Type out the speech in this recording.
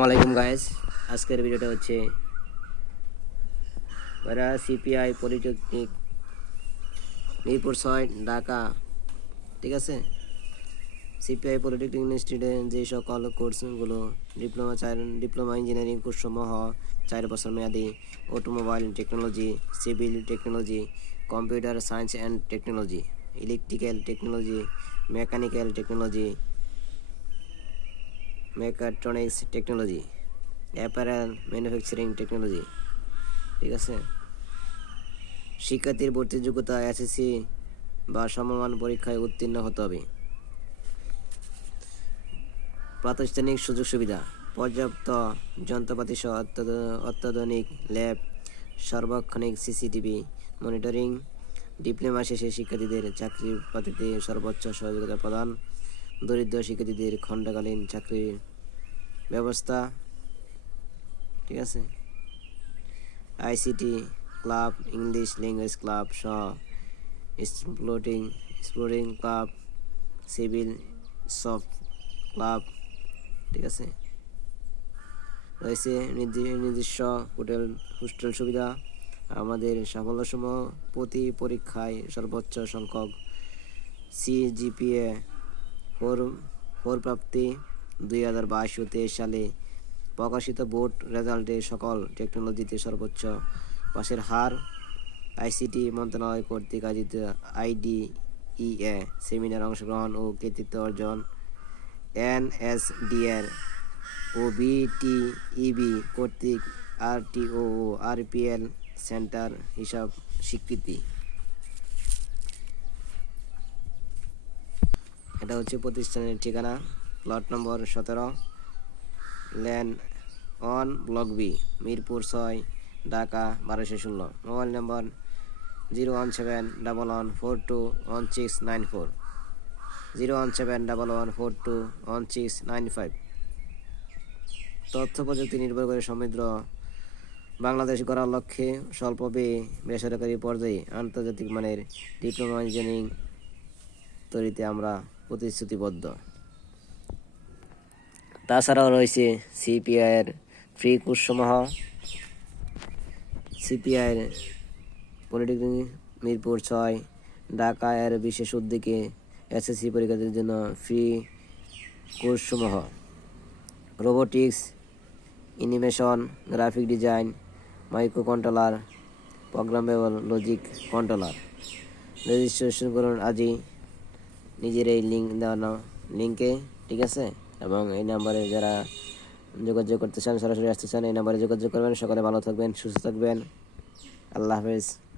আসসালামু আলাইকুম গাইস আজকের ভিডিওটা হচ্ছে এরা সিপিআই পলিটেকনিক মিরপুর ছয়, ঢাকা। ঠিক আছে? সিপিআই পলিটেকনিক ইনস্টিটিউটে যে সকল কোর্সগুলো ডিপ্লোমা চার ডিপ্লোমা ইঞ্জিনিয়ারিং কোর্সসমূহ চার বছর মেয়াদি automobile technology civil technology computer science and technology electrical technology mechanical technology mechatronics technology apparel manufacturing technology ঠিক আছে? শিক্ষার্থীর ভর্তি যোগ্যতা এসএসসি বা সমমান পরীক্ষায় উত্তীর্ণ হতে হবে। প্রাতিষ্ঠানিক সুযোগ সুবিধা, পর্যাপ্ত যন্ত্রপাতি সহ অত্যাধ- অত্যাধুনিক ল্যাব, সার্বক্ষণিক সিসিটিভি মনিটরিং, ডিপ্লোমা শেষে শিক্ষার্থীদের চাকরির প্রার্থীতে সর্বোচ্চ সহযোগিতা প্রদান দরিদ্র শিক্ষার্থীদের খণ্ডকালীন চাকরির ব্যবস্থা, ঠিক আছে? ICT club, English language club সহ exploring exploring club, civil soft club, ঠিক আছে? রয়েছে নির্দিষ্ট হোটেল, হোস্টেল সুবিধা। আমাদের সাফল্যসমূহ প্রতি পরীক্ষায় সর্বোচ্চ সংখ্যক সিজিপিএ ফোর দুই হাজার বাইশ ও তেইশ সালে প্রকাশিত বোর্ড রেজাল্টে সকল টেকনোলজিতে সর্বোচ্চ পাশের হার আইসিটি মন্ত্রণালয় কর্তৃক আয়োজিত আইডিইএ সেমিনার অংশগ্রহণ ও কৃতিত্ব অর্জন এনএসডিএর ও বিটিইবি কর্তৃক আরটিও ও আরপিএল সেন্টার হিসাব স্বীকৃতি। এটা হচ্ছে প্রতিষ্ঠানের ঠিকানা প্লট নম্বর সতেরো land on block B Mirpur ছয়, ঢাকা বারোশো ষোলো। Mobile number zero one seven double one four two one six nine four. Zero one seven double one four two one six nine five. তথ্য প্রযুক্তি নির্ভর করে সমৃদ্ধ বাংলাদেশ গড়ার লক্ষ্যে স্বল্প ব্যয়ে বেসরকারি পর্যায়ে আন্তর্জাতিক মানের ডিপ্লোমা ইঞ্জিনিয়ারিং তৈরিতে আমরা প্রতিশ্রুতিবদ্ধ। তাছাড়াও রয়েছে সিপিআইয়ের ফ্রি কোর্সসমূহ সিপিআইয়ের পলিটেকনিক, মিরপুর ছয়, ঢাকা এর বিশেষ উদ্যোগে এসএসসি পরীক্ষার্থীদের জন্য free কোর্সসমূহ। Robotics, animation, graphic design micro controller programmable, logic controller. Registration করুন আজই নিজের এই লিঙ্ক দেওয়ানো লিঙ্কে ঠিক আছে? এবং এই নাম্বারে যারা যোগাযোগ করতে চান, সরাসরি আসতে চান, এই নাম্বারে যোগাযোগ করবেন। সকলে ভালো থাকবেন, সুস্থ থাকবেন। আল্লাহ হাফেজ।